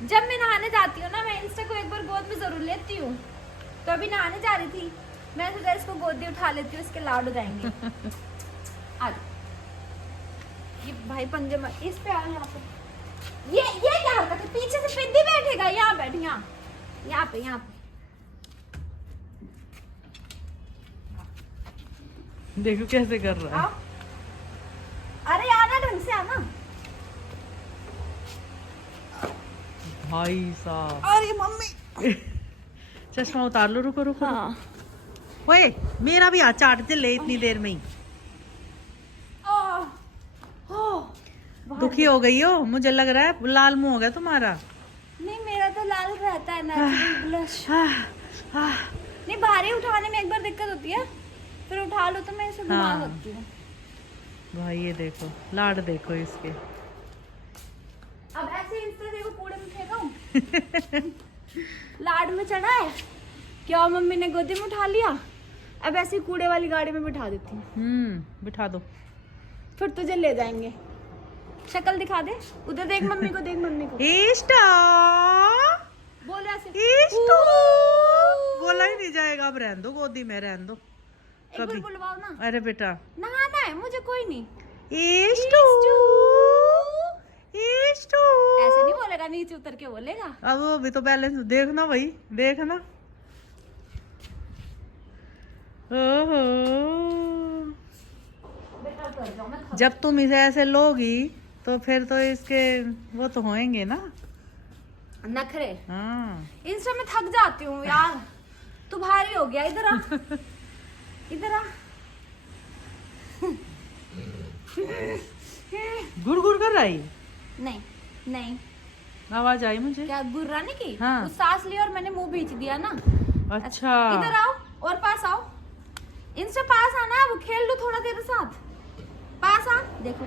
जब मैं नहाने जाती हूँ ना, मैं इंस्टा को एक बार गोद में जरूर लेती हूँ। तो अभी नहाने जा रही थी, मैं सोचा इसको गोदी उठा लेती हूँ, इसके लाड हो जाएंगे। आ जाओ। ये भाई पंजे मत, इस पे आओ, यहाँ पे। ये क्या हरकत है? पीछे से पिद्दी बैठेगा, यहाँ बैठ, यहाँ पे। देखो कैसे कर रहा है। आओ। अरे आना, ढंग से आना। भाई साहब, अरे मम्मी। चश्मा उतार लो, रुको रुको हाँ। रुको। ओए, मेरा भी हाथ चाट ले इतनी देर में ही। दुखी हो गई हो, मुझे लग रहा है लाल मुंह हो गया तुम्हारा। नहीं, मेरा तो लाल रहता है नेचुरल ब्लश। नहीं, भारी उठाने में एक बार दिक्कत होती है, फिर उठा लो तो मैं इसे घुमा हाँ। सकती हूँ। भाई ये देखो, लाड देखो इसके। अब ऐसे इंस्टा देखो, कूड़े में फेंका लाड में चढ़ा है क्या, मम्मी ने गोदी में उठा लिया, अब ऐसे कूड़े वाली गाड़ी में बिठा देती हूँ। बिठा दो। फिर तुझे ले जाएंगे। शक्ल दिखा दे, उधर देख मम्मी को, देख मम्मी को। इष्टा बोल ऐसे। इष्टू बोला ही नहीं जाएगा, अब रहने दो, गोदी में रहने दो। एक बार बुलवाओ ना। अरे बेटा, नहाना है मुझे, कोई नहीं। इष्टू इष्टू ऐसे नहीं बोलेगा, नीचे उतर के बोलेगा। अब अभी तो बैलेंस देखना भाई, देखना। ओहो, बेटा कर जाओ, मैं जब तुम इसे ऐसे लोगी तो फिर तो इसके वो तो होएंगे ना नखरे। हाँ। इंस्टा में थक जाती हूँ यार, तू भारी हो गया। इधर आ, इधर आ। गुड़ गुड़ कर रही, नहीं नहीं, आवाज आई मुझे। क्या गुर्राने की? हाँ। वो सांस ली और मैंने मुंह भींच दिया ना। अच्छा, इधर आओ और पास आओ। इंस्टा पास आना, अब खेल लो थोड़ा देर साथ। पास आ, देखो।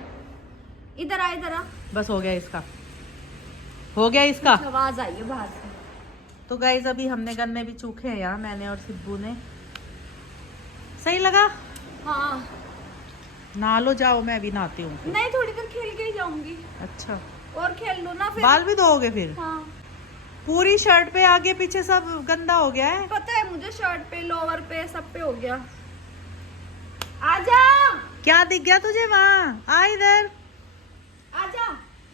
इधर आ, इधर आ। बस हो गया इसका, हो गया इसका। आवाज आई है बाहर से। तो गाइस अभी हमने गन्ने भी चूखे हैं यहाँ, मैंने और सिब्बू ने। सही लगा? हाँ। नहा लो, जाओ, मैं भी नहाती हूँ। नहीं, थोड़ी देर खेल के ही जाऊंगी। अच्छा, और खेल लो ना फिर। बाल भी धोओगे फिर? हाँ। पूरी शर्ट पे आगे पीछे सब गंदा हो गया है। पता है मुझे, शर्ट पे, लोअर पे, सब पे हो गया। आजा, क्या दिख गया तुझे वहाँ? आ इधर। आजा।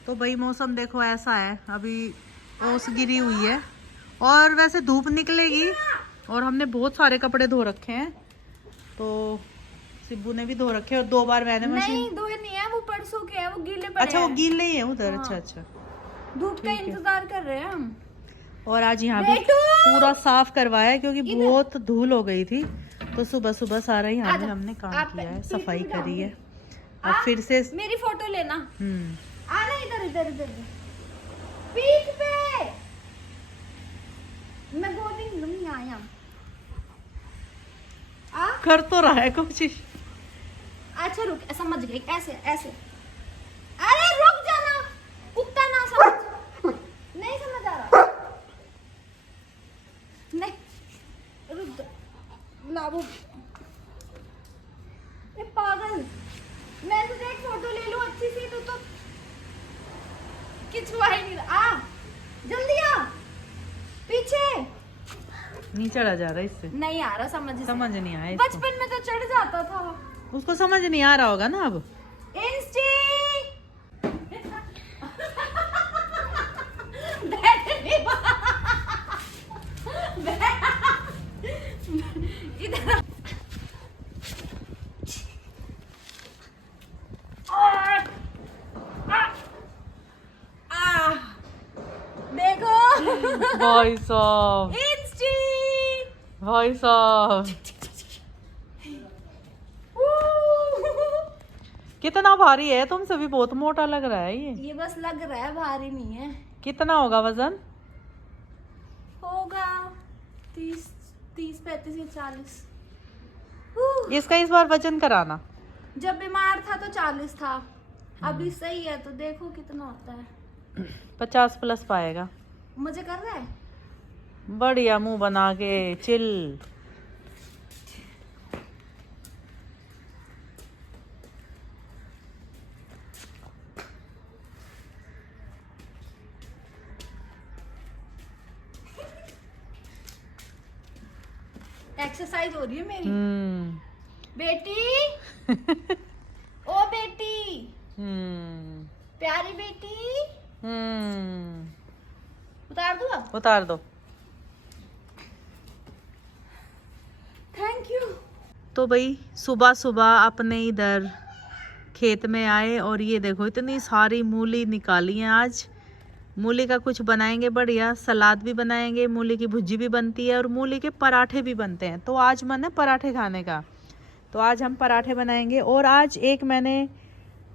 तो भाई मौसम देखो ऐसा है, अभी ओस गिरी हुई है और वैसे धूप निकलेगी। और हमने बहुत सारे कपड़े धो रखे हैं, तो सिब्बू ने भी धो रखे हैं और 2 बार मैंने नहीं, मशीन। धोए नहीं है, वो परसों के है, वो गीले पड़े अच्छा, वो हैं। गीले ही है उधर। हाँ। अच्छा अच्छा। धूप का ठीक है। इंतजार कर रहे हैं हम। और आज यहाँ भी बेटू! पूरा साफ करवाया है क्योंकि इधर। बहुत धूल हो गई थी। तो सुबह सुबह सारा यहाँ भी आजा। हमने काम आप किया है, पीठ सफाई में करी है। आ, अब फिर से मेरी फोटो लेना। आना इधर, इधर इधर इधर। पीठ पे मैं गोदी में नहीं आया। आ, कर तो रहा है कोशिश। अच्छा रुक, समझ गई, ऐसे ऐसे। अरे रुक जाना, उगता ना समझ। नहीं समझ आ रहा। नहीं, रुक जा। लाबू, ये पागल। मैं तुझे एक फोटो ले लूं अच्छी सी, तो खिंचवा ही नहीं रहा। आ, जल्दी आ, पीछे। नहीं चढ़ा जा रहा इससे, नहीं आ रहा समझ। समझ नहीं आया इसको। बचपन में तो चढ़ जाता था। उसको समझ नहीं आ रहा होगा ना अब। इंस्टी इधर देखो। भाई साहब, इंस्टी भाई साहब, कितना भारी है? तुमसे भी बहुत मोटा लग रहा है ये। बस लग रहा है, भारी नहीं है। कितना होगा वजन? होगा 30, 35 या 40। इसका इस बार वजन कराना। जब बीमार था तो 40 था, अभी सही है, तो देखो कितना होता है। 50 प्लस पाएगा। मुझे कर रहा है। बढ़िया मुंह बना के चिल। एक्सरसाइज हो रही है मेरी। बेटी ओ बेटी, प्यारी बेटी, उतार दूँ अब? उतार दो। Thank you. तो भाई सुबह सुबह अपने इधर खेत में आए और ये देखो इतनी सारी मूली निकाली हैं आज। मूली का कुछ बनाएंगे बढ़िया, सलाद भी बनाएंगे, मूली की भुजी भी बनती है और मूली के पराठे भी बनते हैं। तो आज मन है पराठे खाने का, तो आज हम पराठे बनाएंगे। और आज एक मैंने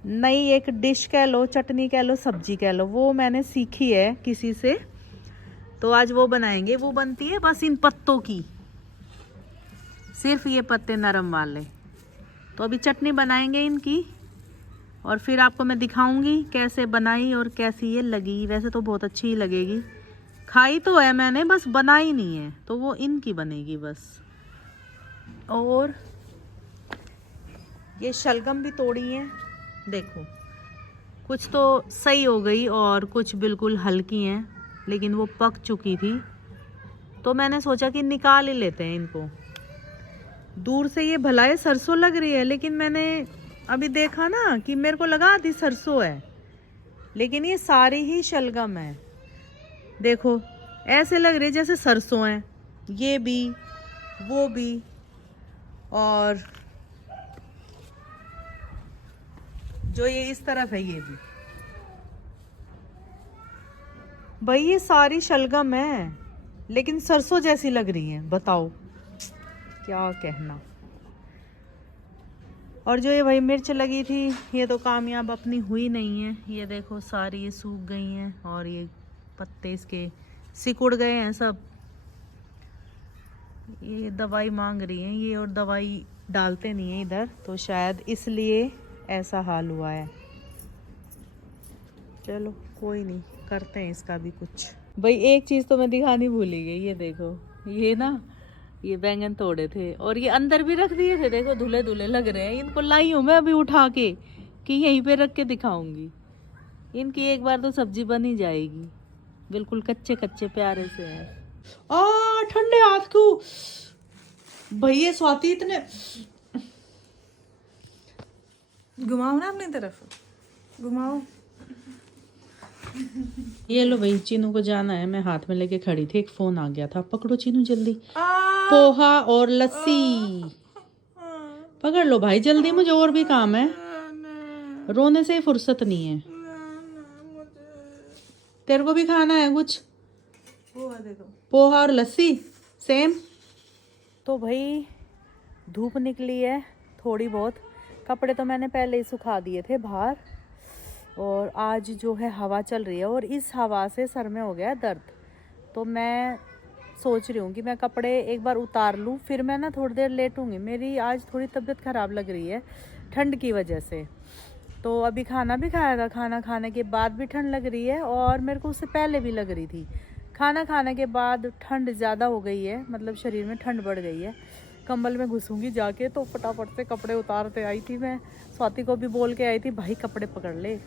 नई एक डिश कह लो, चटनी कह लो, सब्जी कह लो, वो मैंने सीखी है किसी से, तो आज वो बनाएंगे। वो बनती है बस इन पत्तों की, सिर्फ ये पत्ते नरम वाले। तो अभी चटनी बनाएंगे इनकी और फिर आपको मैं दिखाऊंगी कैसे बनाई और कैसी ये लगी। वैसे तो बहुत अच्छी ही लगेगी, खाई तो है मैंने, बस बनाई नहीं है, तो वो इनकी बनेगी बस। और ये शलगम भी तोड़ी है, देखो कुछ तो सही हो गई और कुछ बिल्कुल हल्की हैं, लेकिन वो पक चुकी थी, तो मैंने सोचा कि निकाल ही लेते हैं इनको। दूर से ये भलाई सरसों लग रही है, लेकिन मैंने अभी देखा ना कि मेरे को लगा आधी सरसों है, लेकिन ये सारी ही शलगम है। देखो ऐसे लग रही है जैसे सरसों है, ये भी वो भी, और जो ये इस तरफ है ये भी। भाई ये सारी शलगम है, लेकिन सरसों जैसी लग रही है, बताओ क्या कहना। और जो ये भाई मिर्च लगी थी, ये तो कामयाब अपनी हुई नहीं है। ये देखो सारी ये सूख गई हैं और ये पत्ते इसके सिकुड़ गए हैं सब। ये दवाई मांग रही है ये, और दवाई डालते नहीं है इधर, तो शायद इसलिए ऐसा हाल हुआ है। चलो कोई नहीं, करते हैं इसका भी कुछ। भाई एक चीज़ तो मैं दिखानी भूल ही गई, ये देखो ये ना, ये बैंगन तोड़े थे और ये अंदर भी रख दिए थे, देखो धुले धुले लग रहे हैं। इनको लाई हूँ मैं अभी उठा के कि यहीं पे रख के दिखाऊंगी। इनकी एक बार तो सब्जी बन ही जाएगी, बिल्कुल कच्चे कच्चे प्यारे से है। ठंडे हाथ क्यों भैया, स्वाति इतने घुमाओ ना अपनी तरफ, घुमाओ। ये लो भाई, चीनू को जाना है, मैं हाथ में लेके खड़ी थी, एक फोन आ गया था। पकड़ो चीनू जल्दी, पोहा और लस्सी पकड़ लो भाई जल्दी, मुझे और भी काम है, रोने से फुर्सत नहीं है। तेरे को भी खाना है कुछ? पोहा और लस्सी सेम। तो भाई धूप निकली है थोड़ी बहुत, कपड़े तो मैंने पहले ही सुखा दिए थे बाहर, और आज जो है हवा चल रही है और इस हवा से सर में हो गया दर्द। तो मैं सोच रही हूँ कि मैं कपड़े एक बार उतार लूँ, फिर मैं ना थोड़ी देर लेटूँगी। मेरी आज थोड़ी तबीयत ख़राब लग रही है ठंड की वजह से। तो अभी खाना भी खाया था, खाना खाने के बाद भी ठंड लग रही है, और मेरे को उससे पहले भी लग रही थी। खाना खाने के बाद ठंड ज़्यादा हो गई है, मतलब शरीर में ठंड बढ़ गई है। कंबल में घुसूँगी जाके, तो फटाफट से कपड़े उतारते आई थी। मैं स्वाति को भी बोल के आई थी, भाई कपड़े पकड़ ले,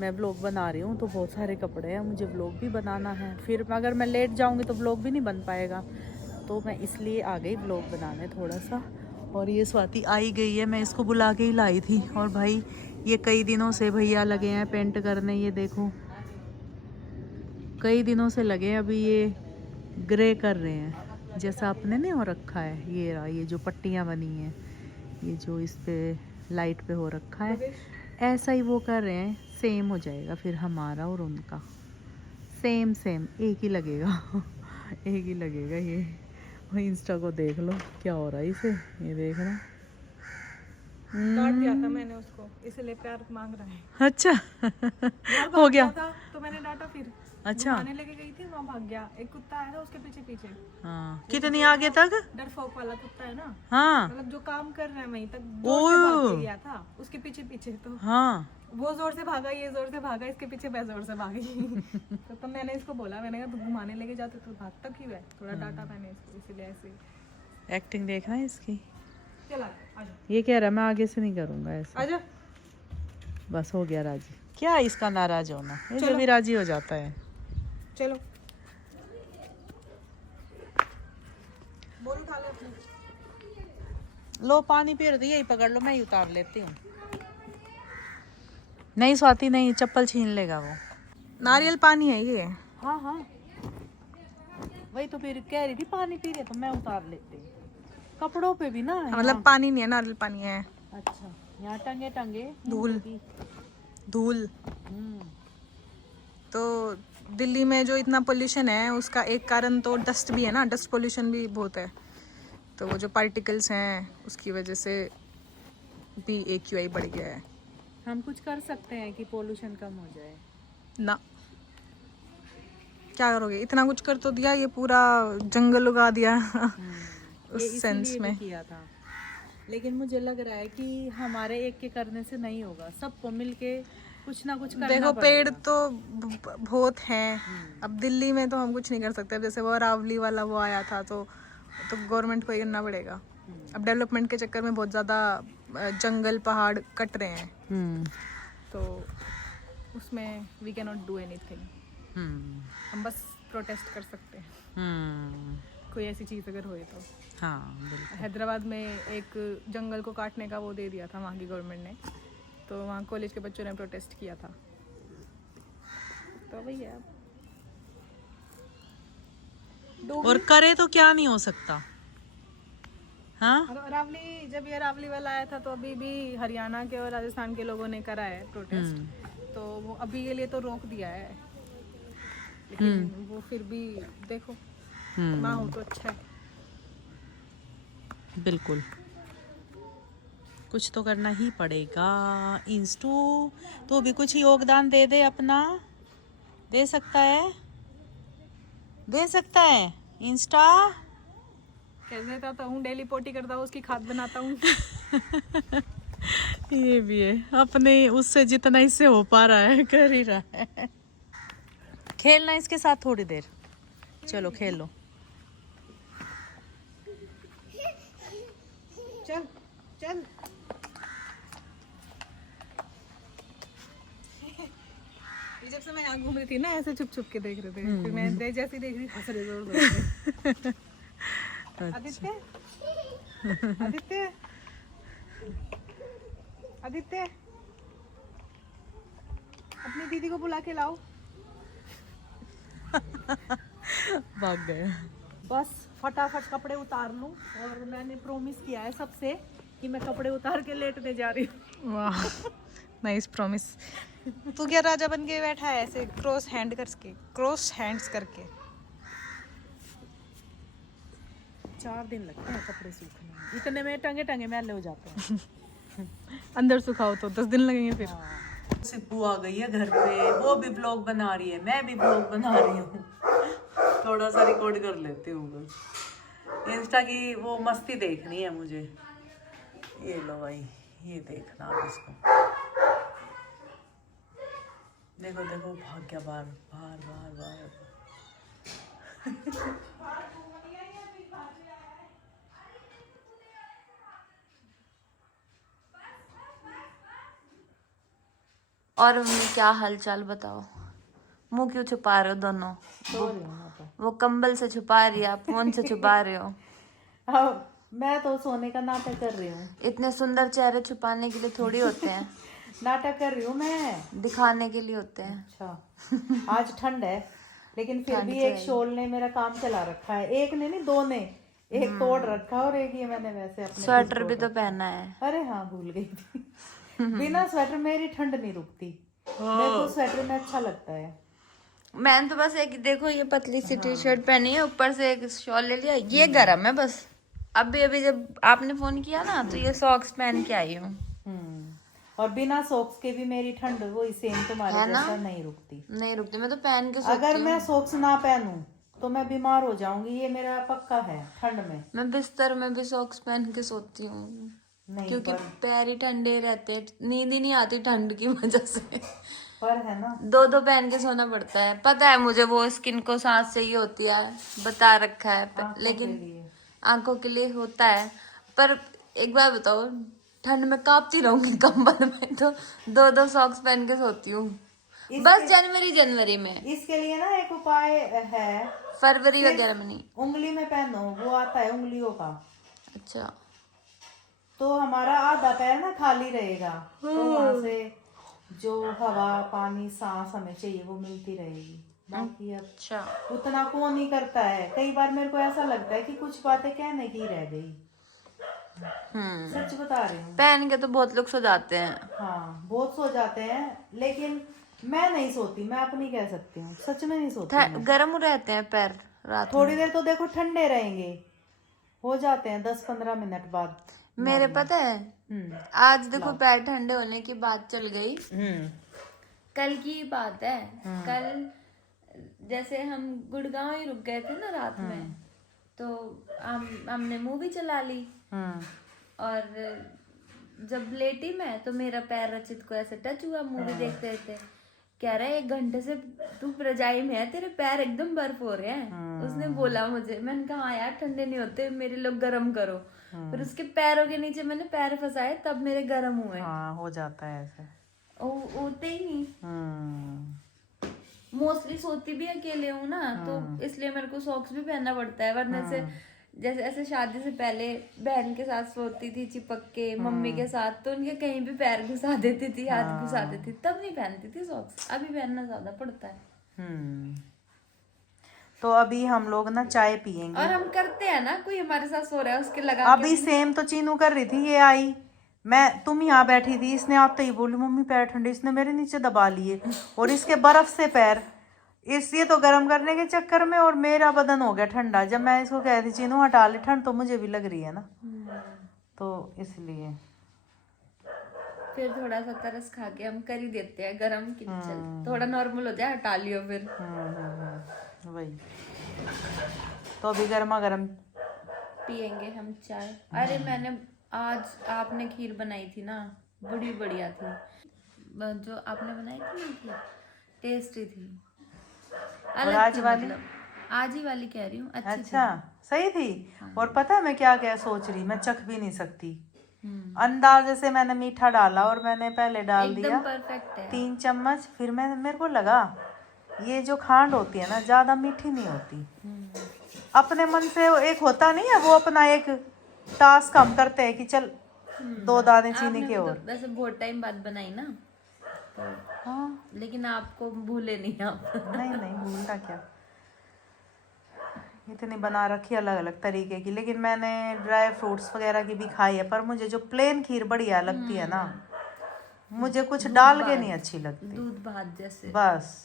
मैं व्लॉग बना रही हूँ, तो बहुत सारे कपड़े हैं, मुझे व्लॉग भी बनाना है। फिर अगर मैं लेट जाऊँगी तो व्लॉग भी नहीं बन पाएगा, तो मैं इसलिए आ गई व्लॉग बनाने थोड़ा सा। और ये स्वाति आई गई है, मैं इसको बुला के ही लाई थी। और भाई ये कई दिनों से भैया लगे हैं पेंट करने, ये देखो कई दिनों से लगे हैं। अभी ये ग्रे कर रहे हैं, जैसा अपने ने हो रखा है। ये जो पट्टियाँ बनी हैं, ये जो इस पे लाइट पे हो रखा है, ऐसा ही वो कर रहे हैं। सेम हो जाएगा फिर हमारा और उनका, सेम एक ही लगेगा एक ही लगेगा। ये इंस्टा को देख लो क्या हो रहा है इसे, ये देख रहा। डांट दिया था मैंने उसको, इसलिए प्यार मांग रहा है। अच्छा हो गया था, तो मैंने डांटा। फिर अच्छा घुमाने लेके गई थी, वहाँ भाग गया। एक कुत्ता आया था उसके पीछे पीछे। हाँ, कितनी आगे तक? डरपोक वाला कुत्ता है ना, हाँ मतलब जो काम कर रहा है वहीं तक जोर से भाग के गया था उसके पीछे पीछे। तो हाँ वो जोर से भागा, ये जोर से भागा, इसके पीछे मैं जोर से भागी तो मैंने इसको बोला, मैंने कहा तू घुमाने लेके जाते तो भागता क्यों है। थोड़ा डांटा मैंने इसको, इसीलिए ऐसे। एक्टिंग देखना है इसकी। चला आजा, ये कह रहा मैं आगे से नहीं करूँगा ऐसा। आजा। बस हो गया राजी। क्या इसका नाराज होना, ये जब भी राजी हो जाता है। चलो बोल उठा ले अपने। लो पानी पी रहे थे, यही पकड़ लो, मैं ही उतार लेती हूँ। नहीं स्वाति नहीं, चप्पल छीन लेगा वो। नारियल पानी है ये। हाँ हाँ वही तो फिर कह रही थी पानी पी रहे तो मैं उतार लेती। कपड़ों पे भी ना मतलब पानी नहीं है, नारियल पानी है। अच्छा यहाँ टंगे टंगे धूल धूल। तो दिल्ली में जो इतना पोल्यूशन है उसका एक कारण तो डस्ट भी है ना, डस्ट पोल्यूशन भी बहुत है। तो वो जो पार्टिकल्स हैं उसकी वजह से भी AQI बढ़ गया है। हम कुछ कर सकते हैं कि पोल्यूशन कम हो जाए ना, क्या करोगे? इतना कुछ कर तो दिया, ये पूरा जंगल उगा दिया ये उस सेंस इसीलिए में भी किया था। लेकिन मुझे लग रहा है कि हमारे एक के करने से नहीं होगा, सबको मिलके कुछ ना कुछ करना देखो पेड़ पड़ेगा। तो बहुत हैं। अब दिल्ली में तो हम कुछ नहीं कर सकते। जैसे वो अरावली वाला वो आया था तो गवर्नमेंट को ही करना पड़ेगा। अब डेवलपमेंट के चक्कर में बहुत ज़्यादा जंगल पहाड़ कट रहे हैं, तो उसमें we can not do anything. हम बस प्रोटेस्ट कर सकते हैं कोई ऐसी चीज़ अगर होए तो। हाँ बिल्कुल। हैदराबाद में एक जंगल को काटने का वो दे दिया था वहाँ की गवर्नमेंट ने, तो वहाँ कॉलेज के बच्चों ने प्रोटेस्ट किया था। तो वही है अब। और करे तो क्या नहीं हो सकता। हाँ और अरावली, जब ये अरावली वाला आया था तो अभी भी हरियाणा के और राजस्थान के लोगों ने करा है प्रोटेस्ट। तो वो अभी के लिए तो रोक दिया है, लेकिन वो फिर भी देखो ना हो तो अच्छा है। बिल्कुल कुछ तो करना ही पड़ेगा। इंस्टू तो भी कुछ योगदान दे दे अपना, दे सकता है, दे सकता है। इंस्टा कह देता तो हूँ, डेली पोटी करता हूँ, उसकी खाद बनाता हूँ। ये भी है, अपने उससे जितना इससे हो पा रहा है कर ही रहा है। खेलना इसके साथ थोड़ी देर, चलो खेलो। चल चल। जब से मैं यहाँ घूम रही थी ना, ऐसे छुप छुप के देख रहे थे, फिर मैं जैसे देख रही हंस रहे जोर जोर से। आदित्य आदित्य आदित्य, अपनी दीदी को बुला के लाओ। भाग गया। बस फटाफट कपड़े उतार लूं, और मैंने प्रॉमिस किया है सबसे कि मैं कपड़े उतार के लेटने जा रही हूँ। वाह नाइस प्रॉमिस। तू क्या राजा बन के बैठा है ऐसे क्रॉस हैंड्स करके। 4 दिन लगते हैं कपड़े सूखने में, इतने में टंगे टंगे मैले हो जाते हैं। अंदर सुखाओ तो 10 दिन लगेंगे फिर। सिब्बू आ गई है घर पे, वो भी ब्लॉग बना रही है, मैं भी ब्लॉग बना रही हूँ। थोड़ा सा रिकॉर्ड कर लेती हूँ बस। इंस्टा की वो मस्ती देखनी है मुझे। ये लो भाई, ये देखना आप इसको। देखो देखो भाग गया बार बार बार बार। और मम्मी क्या हालचाल बताओ? मुंह क्यों छुपा रहे हो दोनों? वो कंबल से छुपा रही है, आप फोन से छुपा रहे हो। मैं तो सोने का नाटक कर रही हूँ। इतने सुंदर चेहरे छुपाने के लिए थोड़ी होते हैं, नाटक कर रही हूँ मैं, दिखाने के लिए होते हैं। अच्छा आज ठंड है, लेकिन फिर ठंड भी तो एक है। शॉल ने मेरा काम चला रखा है। एक ने नहीं, 2 ने, एक तोड़ रखा और एक ये मैंने वैसे अपने स्वेटर भी तो पहना है। अरे हाँ भूल गई थी। बिना स्वेटर मेरी ठंड नहीं रुकती, मेरे को स्वेटर में अच्छा लगता है। मैंने तो बस एक देखो ये पतली सी टी शर्ट पहनी है, ऊपर से एक शॉल ले लिया, ये गर्म है बस। अभी जब आपने फोन किया ना तो ये सॉक्स पहन के आई हूँ। और बिना सॉक्स के भी मेरी ठंड वही सेम तुम्हारे है ना? जैसा नहीं रुकती। नहीं रुकती, मैं तो पहन के अगर सोती मैं हूँ। सॉक्स ना पहनूं तो मैं बीमार हो जाऊंगी, ये मेरा पक्का है ठंड में। मैं बिस्तर में भी सॉक्स पहन के सोती हूँ, नहीं क्योंकि पैर ही ठंडे रहते हैं, नींद ही नहीं आती ठंड की वजह से। पर है ना, 2 पहन के सोना पड़ता है। पता है मुझे, वो स्किन को सांस चाहिए होती है, बता रखा है, आंखों लेकिन के लिए। आंखों के लिए होता है। पर एक बार बताओ, ठंड में कांपती रहूंगी कंबल में, तो 2 सॉक्स पहन के सोती हूँ। बस जनवरी में, इसके लिए ना एक उपाय है, फरवरी वगैरह में नहीं। उंगली में पहनो, वो आता है उंगलियों का। अच्छा तो हमारा आधा पैर ना खाली रहेगा, तो वहाँ से जो हवा पानी सांस हमें चाहिए वो मिलती रहेगी। बाकी अब अच्छा उतना कौन ही करता है। कई बार मेरे को ऐसा लगता है कि कुछ बातें कहने की रह गई। सच बता रही हूँ। पहन के तो बहुत लोग सो जाते हैं। हाँ बहुत सो जाते हैं, लेकिन मैं नहीं सोती। मैं अपनी कह सकती हूँ, सच में नहीं सोती मैं। गर्म रहते हैं पैर रात थोड़ी देर तो देखो ठंडे रहेंगे, हो जाते हैं 10-15 मिनट बाद। मेरे पता है आज देखो पैर ठंडे होने की बात चल गई। कल की बात है, कल जैसे हम गुड़गांव ही रुक गए थे ना रात में, तो हमने मूवी चला ली और जब लेटी मैं तो मेरा पैर रचित को ऐसे टच हुआ मूवी देखते देखते। कह रहा है 1 घंटे से तू रजाई में है, तेरे पैर एकदम बर्फ हो रहे हैं। उसने बोला मुझे, मैंने कहा हाँ यार ठंडे नहीं होते मेरे, लोग गर्म करो। फिर उसके पैरों के नीचे मैंने पैर फंसाए तब मेरे गर्म हुए। हाँ हो जाता है ऐसे। होते ही नहीं। मोस्टली सोती भी अकेले हूँ ना, तो इसलिए मेरे को सॉक्स भी पहनना पड़ता है, वरना से जैसे ऐसे शादी से पहले बहन के साथ सोती थी चिपक के, मम्मी के साथ, तो उनके कहीं भी पैर घुसा देती थी, हाथ घुसा देती थी, तब नहीं पहनती थी सॉक्स। अभी पहनना ज्यादा पड़ता है। तो अभी हम लोग ना चाय पियेंगे, और हम करते हैं ना, कोई हमारे साथ सो रहा है उसके लगा अभी सेम तो चीनू कर रही थी। ये आई, तुम यहाँ बैठी थी, इसने आते ही बोली मम्मी पैर ठंडे, इसने मेरे नीचे दबा लिए और इसके बर्फ से पैर, ये तो गर्म करने के चक्कर में और मेरा बदन हो गया ठंडा। जब मैं इसको कह रही थी चीनू हटा ले, ठंड तो मुझे भी लग रही है ना, तो इसलिए फिर थोड़ा सा तरस खा के हम कर ही देते हैं गरम कि चल थोड़ा नॉर्मल हो जाए, हटा लियो फिर। वही तो अभी गर्मा गर्म पियेंगे हम चाय। अरे मैंने आज आपने खीर बनाई थी ना, बड़ी बढ़िया थी। जो आपने बनाई थी ना खीर, टेस्टी थी। और आज वाली, मतलब आज ही वाली कह रही हूँ, अच्छी अच्छा सही थी। और पता है मैं क्या क्या सोच रही, मैं चख भी नहीं सकती। अंदाजे से मैंने मीठा डाला और मैंने पहले डाल दिया परफेक्ट है 3 चम्मच। फिर मेरे को लगा ये जो खांड होती है ना ज्यादा मीठी नहीं होती। अपने मन से एक होता नहीं है, वो अपना एक टास्क हम करते हैं कि चल 2 दाने चीनी के और। वैसे बहुत टाइम बाद बनाई ना, तो हाँ लेकिन आपको भूले नहीं आप। नहीं भूलता क्या, इतनी बना रखी अलग अलग तरीके की। लेकिन मैंने ड्राई फ्रूट्स वगैरह की भी खाई है, पर मुझे जो प्लेन खीर बढ़िया लगती है ना, मुझे कुछ डाल के नहीं अच्छी लगती। दूध भात जैसे, बस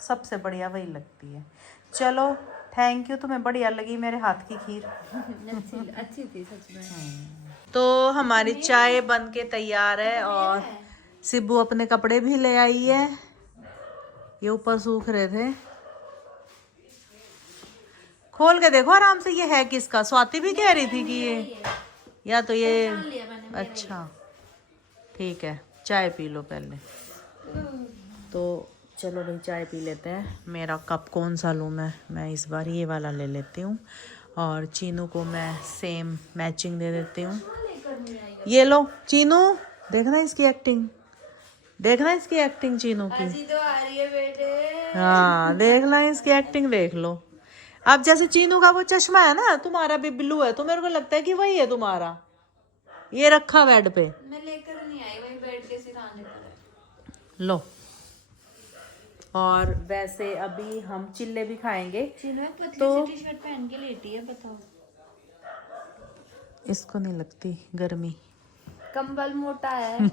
सबसे बढ़िया वही लगती है। चलो थैंक यू, तुम्हें बढ़िया लगी मेरे हाथ की खीर। अच्छी थी सच में। तो हमारी चाय बन के तैयार है और सिब्बू अपने कपड़े भी ले आई है, ये ऊपर सूख रहे थे। खोल के देखो आराम से, ये है किसका? स्वाति भी कह रही थी कि ये, या तो ये, अच्छा ठीक है चाय पी लो पहले। तो चलो भाई चाय पी लेते हैं। मेरा कप कौन सा लूँ मैं इस बार ये वाला ले लेती हूँ, और चीनू को मैं सेम मैचिंग दे देती हूँ। ये लो चीनू, देखना इसकी एक्टिंग, देखना इसकी एक्टिंग चीनू की। तो आ रही है बेटे। हाँ देखना इसकी एक्टिंग, देख लो। अब जैसे चीनू का वो चश्मा है ना, तुम्हारा भी ब्लू है, तो मेरे को लगता है कि वही है तुम्हारा, ये रखा बेड पे। मैं लेकर नहीं आई, वही बेड के सिराने पर। लो, और वैसे अभी हम चिल्ले भी खाएंगे। तो टी शर्ट पहन के लेटी है, बताओ। इसको नहीं लगती गर्मी, कंबल मोटा है।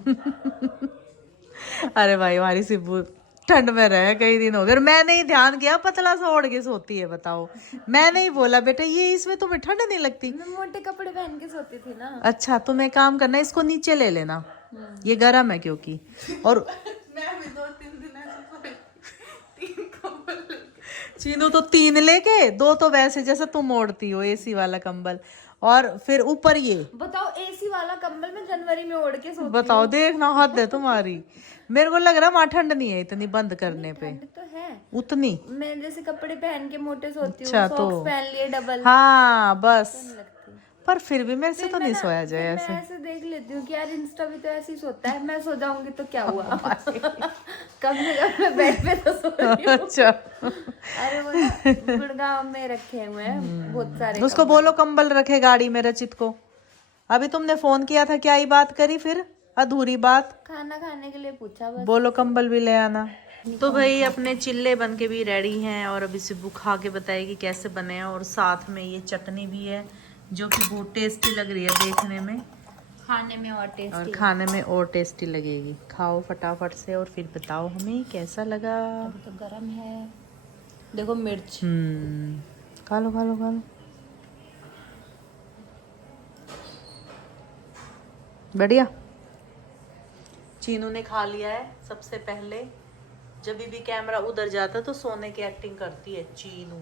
अरे भाई हमारी सिब्बू ठंड में रहे कई दिन हो गए, मैं नहीं ध्यान किया, पतला सा ओढ़ के सोती है। बताओ, मैं नहीं बोला बेटा ये इसमें तुम्हें ठंड नहीं लगती? मैं मोटे कपड़े पहन के सोती थी ना। अच्छा तुम एक काम करना, इसको नीचे ले लेना, ये गर्म है क्योंकि। और मैं भी 2-3 दिन ऐसे सोई, 3 कंबल लेके। चीनू तो 3 लेके, 2 तो वैसे जैसे तुम ओढ़ती हो एसी वाला कंबल, और फिर ऊपर ये। बताओ एसी वाला कंबल मैं जनवरी में ओढ़ के सोती बताओ, देखना हद है तुम्हारी। मेरे को लग रहा वहाँ ठंड नहीं है इतनी बंद करने पे, तो है उतनी। मैं जैसे कपड़े पहन के मोटे सोती हूँ, अच्छा, सॉक्स तो पहन लिए डबल, हाँ बस। लगती। पर फिर भी मेरे से तो नहीं सोया जाए मैं ऐसे। ऐसे देख लेती हूँ कि यार इंस्टा भी तो ऐसे ही सोता है, मैं सो जाऊंगी तो क्या हुआ। कम से कम मैं बेड पे तो सो रही हूँ। अच्छा अरे वो ना गुड़गांव में रखे हुए हैं बहुत सारे। उसको बोलो कंबल रखे गाड़ी में रचित को। अभी तुमने फोन किया था, क्या ही बात करी फिर? अधूरी बात। खाना खाने के लिए पूछा बस। बोलो कंबल भी ले आना। तो भाई अपने चिल्ले बन के भी रेडी हैं और अभी सिब्बू खा के बताएगी कैसे बने हैं। और साथ में ये चटनी भी है जो कि बहुत टेस्टी लग रही है देखने में, खाने में और टेस्टी। और खाने में और टेस्टी लगेगी। खाओ फटाफट से और फिर बताओ हमें कैसा लगा। अभी तो गरम है, देखो मिर्च। खा लो खा लो खा लो। बढ़िया। चीनू ने खा लिया है सबसे पहले। जब भी कैमरा उधर जाता तो सोने की एक्टिंग करती है चीनू।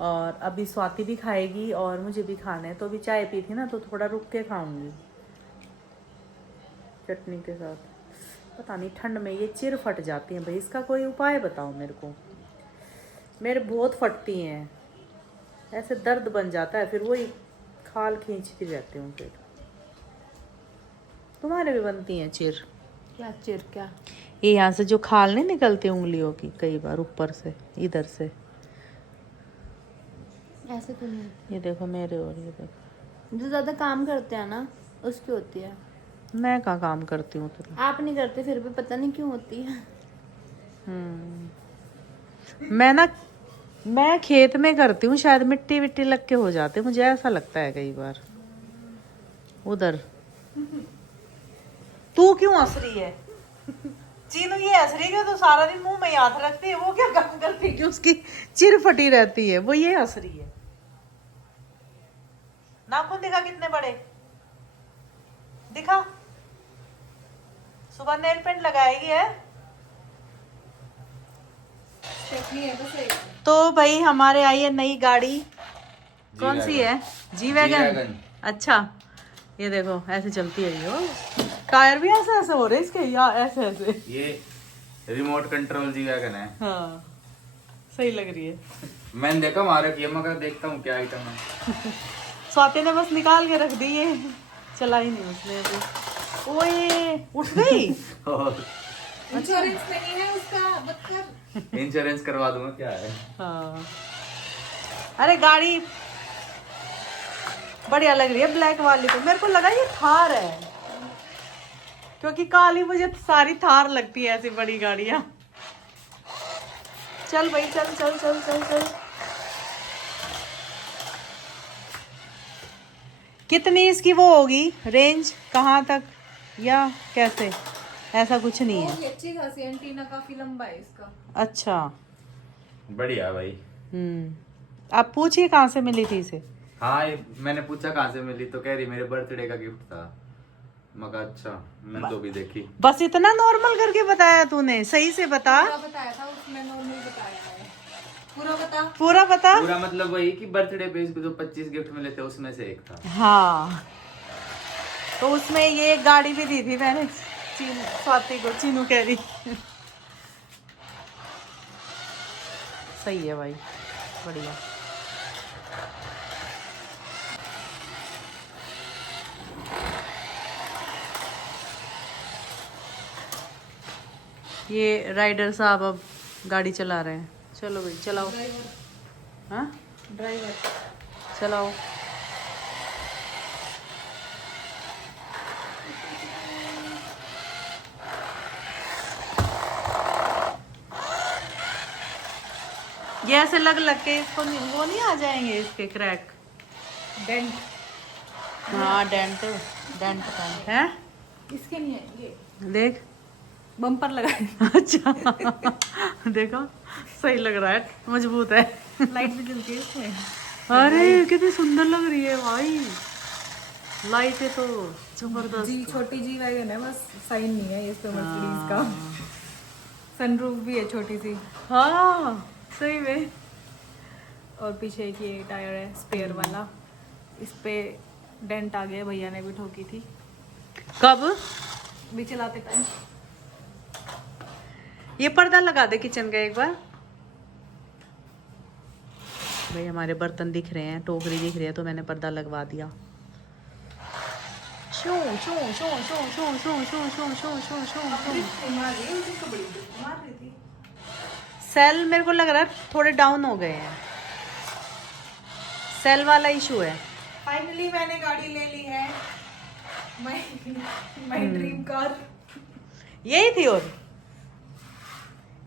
और अभी स्वाति भी खाएगी और मुझे भी खाना है, तो अभी चाय पी थी ना तो थोड़ा रुक के खाऊंगी चटनी के साथ। पता नहीं ठंड में ये चिर फट जाती हैं भाई, इसका कोई उपाय बताओ मेरे को। मेरे बहुत फटती हैं, ऐसे दर्द बन जाता है, फिर वही खाल खींचती रहती हूँ। फिर तुम्हारे भी बनती हैं चिर? क्या चिर? क्या ये यहाँ से जो खाल नहीं निकलती उंगलियों की, कई बार ऊपर से इधर से। ऐसे तो नहीं, ये देखो मेरे, और ये देखो। जो ज्यादा काम करते हैं ना उसकी होती है। मैं कहाँ काम करती हूँ तो? आप नहीं करते फिर भी पता नहीं क्यों होती है। मैं खेत में करती हूँ, शायद मिट्टी विट्टी लग के हो जाते, मुझे ऐसा लगता है कई बार। उधर तू क्यों हंस रही है? चीनू ये हंस रही है तो सारा दिन मुंह में हाथ रखती है, वो क्या काम करती है कि उसकी चिर फटी रहती है? वो ये हंस रही है। नाखून दिखा कितने बड़े, दिखा। सुबह नेल पेंट लगाएगी है। तो भाई हमारे आई है नई गाड़ी। कौन सी है? G wagon. अच्छा, ये देखो ऐसे चलती है ये। टायर भी ऐसे ऐसे हो रहे इसके, या ऐसे ऐसे? ये रिमोट कंट्रोल जी वैगन है। हाँ सही लग रही है। मैंने देखा मारा किया, मैं देखता हूँ क्या आइटम है। स्वाति ने बस निकाल के रख दी, ये चला ही नहीं उसने अभी। ओए उठ गई। इंश्योरेंस नहीं है उसका, बदतर। इंश्योरेंस करवा दूंगा, क्या है। हाँ अरे गाड़ी बढ़िया लग रही है ब्लैक वाली। तो मेरे को लगा ये थार है, क्योंकि काली मुझे सारी थार लगती है ऐसी बड़ी गाड़ियां। चल भाई चल चल चल चल चल। कितनी इसकी वो होगी रेंज, कहाँ तक या कैसे? ऐसा कुछ नहीं है। अच्छी खासी एंटीना काफी लंबा है इसका। अच्छा बढ़िया भाई। आप पूछिए कहाँ से मिली थी इसे? हाँ मैंने पूछा कहाँ से मिली, तो कह रही मेरे बर्थडे का गिफ्ट था। मगर अच्छा मैंने तो भी देखी। बस इतना नॉर्मल करके बताया तूने? सही से बता। पूरा बताया था उसमें, नॉर्मल बताया है। पूरा बता। पूरा बता। पूरा मतलब वही कि बर्थडे पे इसको जो 25 गिफ्ट मिले थे उसमें से एक था। हाँ तो उसमें ये एक गाड़ी भी दी थी मैंने स्वाति को। चीनू कह रही। सही है भाई, बढ़िया। ये राइडर साहब अब गाड़ी चला रहे हैं। चलो भाई चलाओ। हाँ ड्राइवर चलाओ। ये ऐसे लग के इसको वो नहीं आ जाएंगे इसके क्रैक, डेंट। हाँ डेंट डेंट है इसके नहीं है ये, देख बम्पर लगाए। अच्छा देखो सही लग रहा है, मजबूत है। लाइट भी जलती है इसमें। अरे कितनी सुंदर लग रही है भाई, लाइट है तो जबरदस्त। जी छोटी जी वैगन है, बस साइन नहीं है इस पे मर्सिडीज का। सनरूफ भी है छोटी सी। हाँ सही में। और पीछे की ये टायर है स्पेयर वाला, इस पे डेंट आ गया, भैया ने भी ठोकी थी कब? भी चलाते टाइम। ये पर्दा लगा दे किचन का एक बार। भाई हमारे बर्तन दिख रहे हैं, टोकरी दिख रही है, तो मैंने पर्दा लगवा दिया। शो शो शो शो शो शो शो शो शो शो शो। सेल मेरे को लग रहा है थोड़े डाउन हो गए हैं, सेल वाला इशू है। फाइनली मैंने गाड़ी ले ली है, माय ड्रीम कार। यही थी और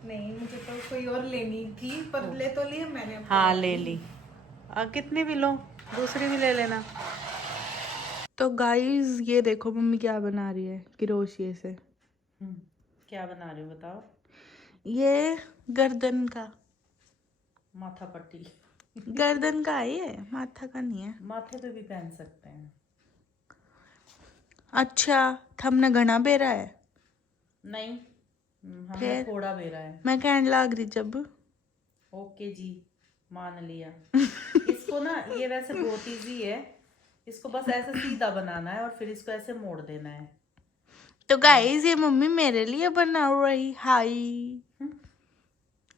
नहीं, मुझे तो कोई और लेनी थी, पर ले तो ली मैंने। हाँ ले ली। कितनी भी लो, दूसरी भी ले लेना। तो गाइस ये देखो मम्मी क्या बना रही है किरोशिए से। क्या बना रही हो बताओ? ये गर्दन का, माथा पट्टी। गर्दन का है ये, माथा का नहीं है। माथे पे भी पहन सकते हैं। अच्छा, हमने घना बेरा है। नहीं, हमने फिर? थोड़ा बेरा है। मैं कहने लग रही जब। ओके जी, मान लिया। इसको ना, ये वैसे बहुत इजी है, इसको बस ऐसे सीधा बनाना है और फिर इसको ऐसे मोड़ देना है। तो गाइस ये मम्मी मेरे लिए बना रही। हाय,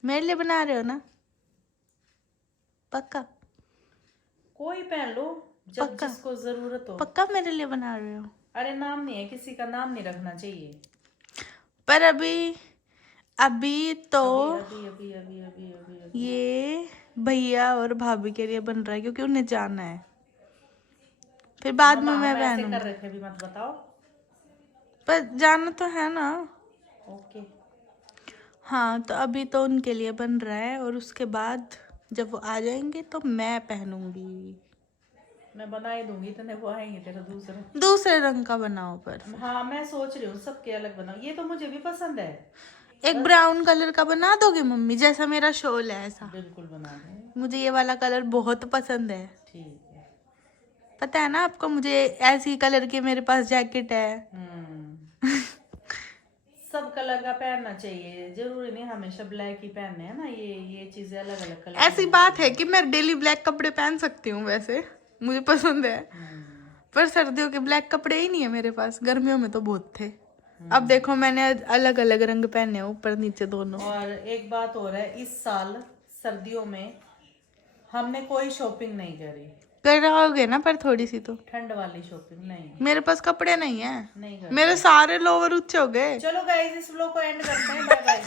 मेरे लिए बना रहे हो ना? पक्का? कोई पहन लो जब पक्का? जिसको जरूरत हो। पक्का मेरे लिए बना रहे हो? अरे नाम नहीं है, किसी का नाम नहीं रखना चाहिए। पर अभी तो अभी अभी अभी अभी अभी अभी ये भैया और भाभी के लिए बन रहा है क्योंकि उन्हें जाना है, फिर बाद में मैं हम ऐसे पहनूंगी। कर रहे थे, अभी मत बताओ। पर जाना तो है ना। ओके। हाँ, तो अभी तो उनके लिए बन रहा है और उसके बाद जब वो आ जाएंगे तो मैं पहनूंगी। मैं बना ही दूंगी, इतने वो आएंगे तेरा दूसरा। दूसरे रंग का बनाओ पर। हाँ मैं सोच रही हूँ सबके अलग बनाओ, ये तो मुझे भी पसंद है। एक ब्राउन कलर का बना दोगे मम्मी, जैसा मेरा शॉल है ऐसा? बिल्कुल बना दें। मुझे ये वाला कलर बहुत पसंद है। ठीक है। पता है ना आपको, मुझे ऐसी कलर की मेरे पास जैकेट है। सब कलर का पहनना चाहिए, जरूरी नहीं हमेशा ब्लैक ही पहनने हैं ना, ये चीजें अलग अलग कलर। ऐसी बात है कि मैं डेली ब्लैक कपड़े पहन सकती हूँ, वैसे मुझे पसंद है। पर सर्दियों के ब्लैक कपड़े ही नहीं है मेरे पास, गर्मियों में तो बहुत थे। अब देखो मैंने अलग अलग रंग पहने हैं, ऊपर नीचे दोनों। और एक बात और है, इस साल सर्दियों में हमने कोई शॉपिंग नहीं करी। कराओगे ना, पर थोड़ी सी तो। ठंड वाली शॉपिंग नहीं। मेरे पास कपड़े नहीं है, नहीं करी। मेरे सारे लोवर ऊंचे हो गए। चलो गाइस, इस व्लॉग को एंड करते हैं। Bye bye.